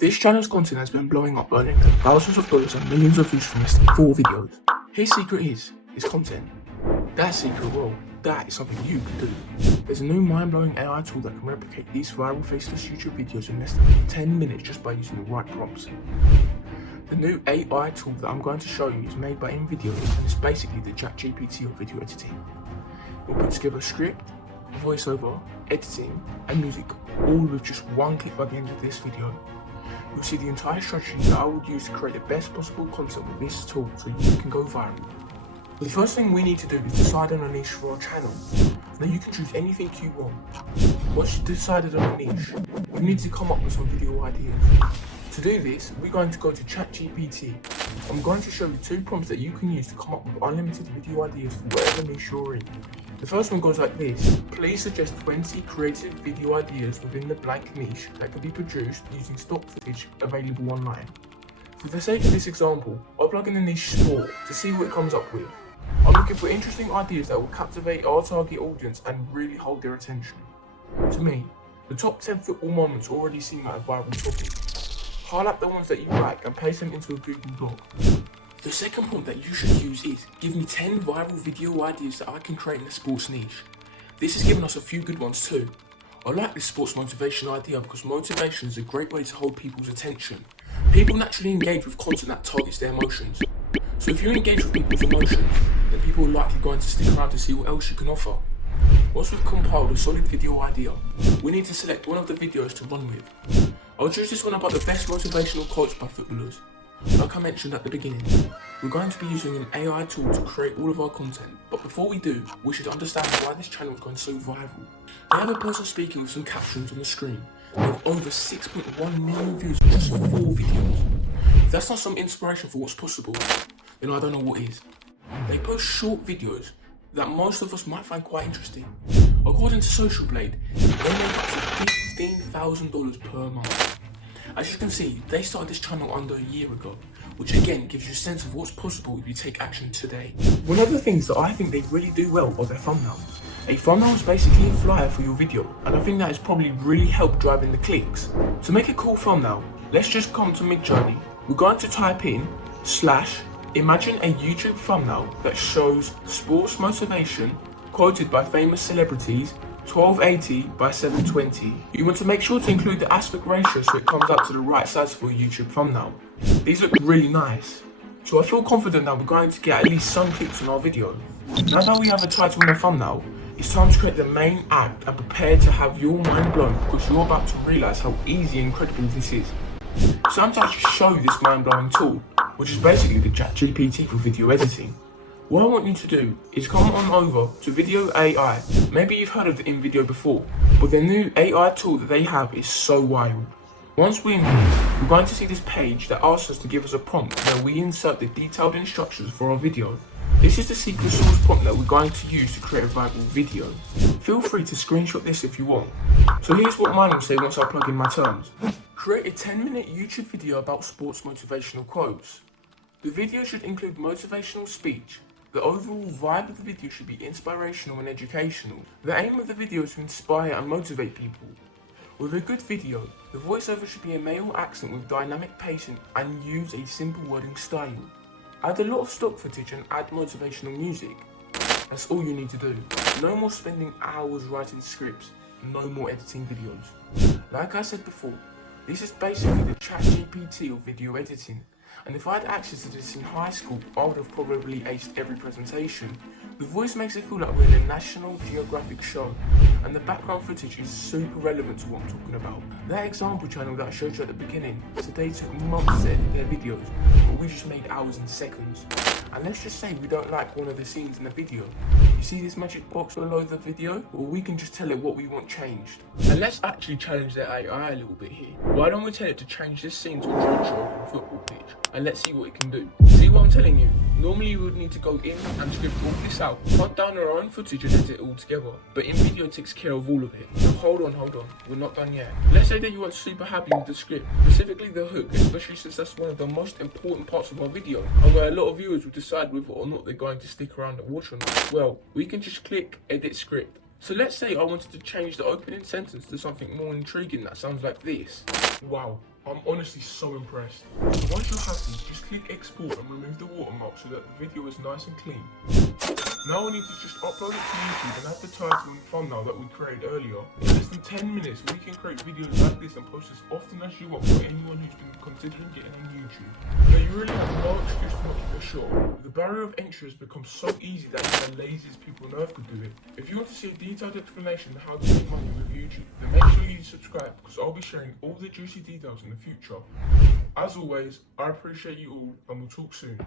This channel's content has been blowing up, earning them thousands of dollars and millions of views from less than 4 videos. His secret is content. That secret, well, that is something you can do. There's a new mind-blowing AI tool that can replicate these viral faceless YouTube videos in less than 10 minutes just by using the right prompts. The new AI tool that I'm going to show you is made by INVIDEO and is basically the ChatGPT of video editing. We'll put together a script, voiceover, editing, and music, all with just one click by the end of this video. You'll see the entire strategy that I would use to create the best possible content with this tool so you can go viral. The first thing we need to do is decide on a niche for our channel. Now you can choose anything you want. Once you've decided on a niche, you need to come up with some video ideas. To do this, we're going to go to ChatGPT. I'm going to show you 2 prompts that you can use to come up with unlimited video ideas for whatever niche you're in. The first one goes like this: please suggest 20 creative video ideas within the blank niche that can be produced using stock footage available online. For the sake of this example, I'll plug in the niche sport to see what it comes up with. I'm looking for interesting ideas that will captivate our target audience and really hold their attention. To me, the top 10 football moments already seem like a viral topic. Highlight the ones that you like and paste them into a Google Doc. The second prompt that you should use is, give me 10 viral video ideas that I can create in the sports niche. This has given us a few good ones too. I like this sports motivation idea because motivation is a great way to hold people's attention. People naturally engage with content that targets their emotions. So if you engage with people's emotions, then people are likely going to stick around to see what else you can offer. Once we've compiled a solid video idea, we need to select one of the videos to run with. I'll choose this one about the best motivational quotes by footballers. Like I mentioned at the beginning, we're going to be using an AI tool to create all of our content, but before we do, we should understand why this channel is going so viral. We have a person speaking with some captions on the screen. They have over 6.1 million views in just 4 videos. If that's not some inspiration for what's possible, then I don't know what is. They post short videos that most of us might find quite interesting. According to Social Blade, they make up to $15,000 per month. As you can see, they started this channel under a year ago, which again gives you a sense of what's possible if you take action today. One of the things that I think they really do well are their thumbnails. A thumbnail is basically a flyer for your video, and I think that has probably really helped driving the clicks. To make a cool thumbnail, let's just come to midjourney. We're going to type in / imagine a YouTube thumbnail that shows sports motivation quoted by famous celebrities 1280 by 720. You want to make sure to include the aspect ratio so it comes out to the right size for a YouTube thumbnail. These look really nice. So I feel confident that we're going to get at least some clicks on our video. Now that we have a title and a thumbnail, it's time to create the main act and prepare to have your mind blown because you're about to realise how easy and incredible this is. So I'm going to show you this mind-blowing tool, which is basically the ChatGPT for video editing. What I want you to do is come on over to INVIDEO AI. Maybe you've heard of the INVIDEO before, but the new AI tool that they have is so wild. Once we're going to see this page that asks us to give us a prompt where we insert the detailed instructions for our video. This is the secret source prompt that we're going to use to create a viral video. Feel free to screenshot this if you want. So here's what mine will say once I plug in my terms. Create a 10-minute YouTube video about sports motivational quotes. The video should include motivational speech. The overall vibe of the video should be inspirational and educational. The aim of the video is to inspire and motivate people. With a good video, the voiceover should be a male accent with dynamic pacing and use a simple wording style. Add a lot of stock footage and add motivational music. That's all you need to do. No more spending hours writing scripts, no more editing videos. Like I said before, this is basically the ChatGPT of video editing. And if I had access to this in high school, I would have probably aced every presentation. The voice makes it feel like we're in a National Geographic show, and the background footage is super relevant to what I'm talking about. That example channel that I showed you at the beginning, so they took months to edit their videos, but we just made hours and seconds. And let's just say we don't like one of the scenes in the video. You see this magic box below the video? Well, we can just tell it what we want changed. And let's actually challenge their AI a little bit here. Why don't we tell it to change this scene to a drone show on a football pitch? And let's see what it can do. See what I'm telling you? Normally you would need to go in and script all this out, hunt down our own footage and edit it all together. But INVIDEO takes care of all of it. So hold on, we're not done yet. Let's say that you weren't super happy with the script, specifically the hook, especially since that's one of the most important parts of our video, and where a lot of viewers will decide whether or not they're going to stick around and watch or not. Well, we can just click edit script. So let's say I wanted to change the opening sentence to something more intriguing that sounds like this. Wow, I'm honestly so impressed. Once you're happy, just click export and remove the watermark so that the video is nice and clean. Now we need to just upload it to YouTube and add the title and thumbnail that we created earlier. In less than 10 minutes, we can create videos like this and post as often as you want for anyone who's been considering getting on YouTube. Now you really have no excuse to not give it a shot. The barrier of entry has become so easy that even the laziest people on earth could do it. If you want to see a detailed explanation of how to make money with YouTube, then make sure you subscribe because I'll be sharing all the juicy details in the future. As always, I appreciate you all and we'll talk soon.